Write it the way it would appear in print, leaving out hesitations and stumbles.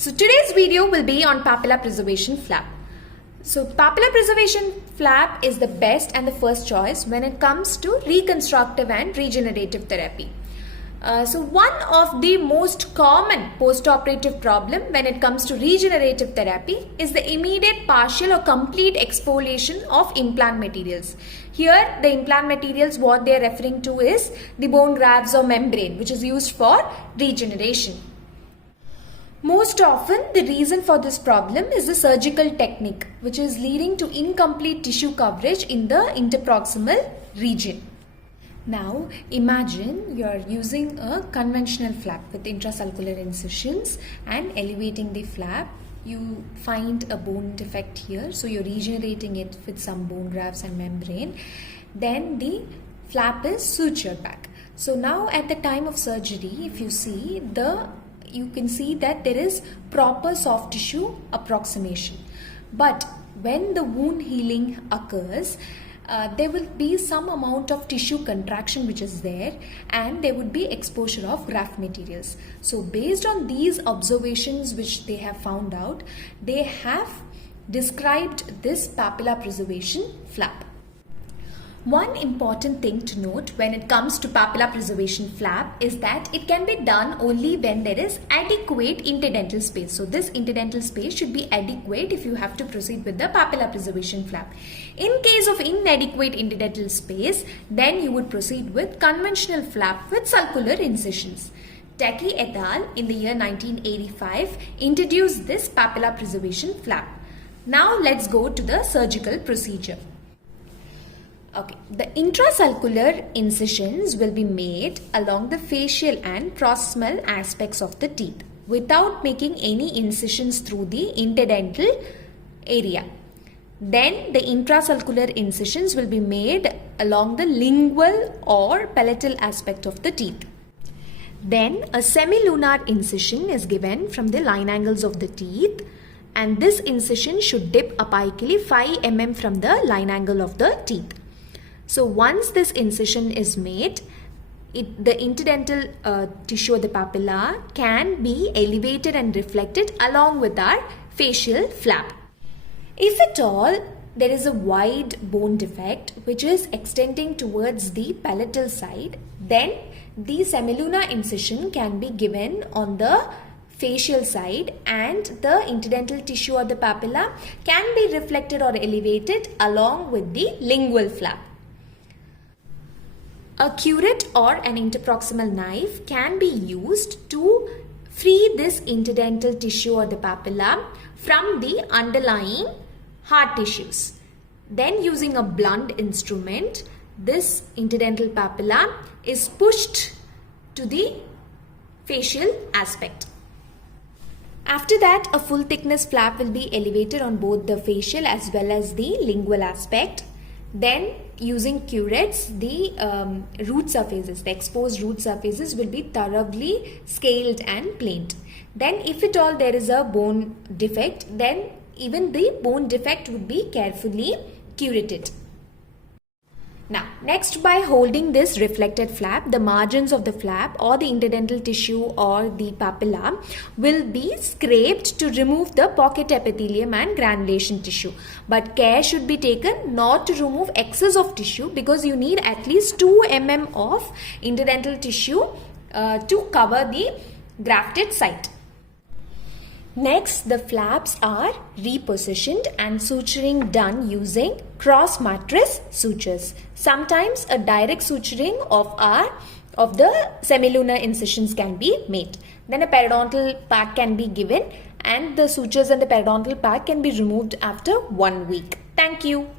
So today's video will be on papilla preservation flap. So papilla preservation flap is the best and the first choice when it comes to reconstructive and regenerative therapy. So one of the most common post-operative problem when it comes to regenerative therapy is the immediate partial or complete exfoliation of implant materials. Here the implant materials, what they are referring to is the bone grafts or membrane, which is used for regeneration. Most often, the reason for this problem is the surgical technique, which is leading to incomplete tissue coverage in the interproximal region. Now, imagine you are using a conventional flap with intrasulcular incisions and elevating the flap. You find a bone defect here, so you're regenerating it with some bone grafts and membrane. Then the flap is sutured back. So now at the time of surgery, if you see you can see that there is proper soft tissue approximation. But when the wound healing occurs, there will be some amount of tissue contraction which is there, and there would be exposure of graft materials. So based on these observations which they have found out, they have described this papilla preservation flap. One important thing to note when it comes to papilla preservation flap is that it can be done only when there is adequate interdental space. So this interdental space should be adequate if you have to proceed with the papilla preservation flap. In case of inadequate interdental space, then you would proceed with conventional flap with sulcular incisions. Taki et al. In the year 1985 introduced this papilla preservation flap. Now let's go to the surgical procedure. Okay, the intrasulcular incisions will be made along the facial and proximal aspects of the teeth without making any incisions through the interdental area. Then the intrasulcular incisions will be made along the lingual or palatal aspect of the teeth. Then a semilunar incision is given from the line angles of the teeth, and this incision should dip apically 5 mm from the line angle of the teeth. So once this incision is made, the interdental tissue of the papilla can be elevated and reflected along with our facial flap. If at all there is a wide bone defect which is extending towards the palatal side, then the semilunar incision can be given on the facial side, and the interdental tissue of the papilla can be reflected or elevated along with the lingual flap. A curette or an interproximal knife can be used to free this interdental tissue or the papilla from the underlying hard tissues. Then using a blunt instrument, this interdental papilla is pushed to the facial aspect. After that, a full thickness flap will be elevated on both the facial as well as the lingual aspect. Then using curettes, the root surfaces, the exposed root surfaces will be thoroughly scaled and planed. Then if at all there is a bone defect, then even the bone defect would be carefully curetted. Now, next, by holding this reflected flap, the margins of the flap or the interdental tissue or the papilla will be scraped to remove the pocket epithelium and granulation tissue. But care should be taken not to remove excess of tissue, because you need at least 2 mm of interdental tissue to cover the grafted site. Next, the flaps are repositioned and suturing done using cross mattress sutures. Sometimes a direct suturing of the semilunar incisions can be made. Then a periodontal pack can be given, and the sutures and the periodontal pack can be removed after 1 week. Thank you.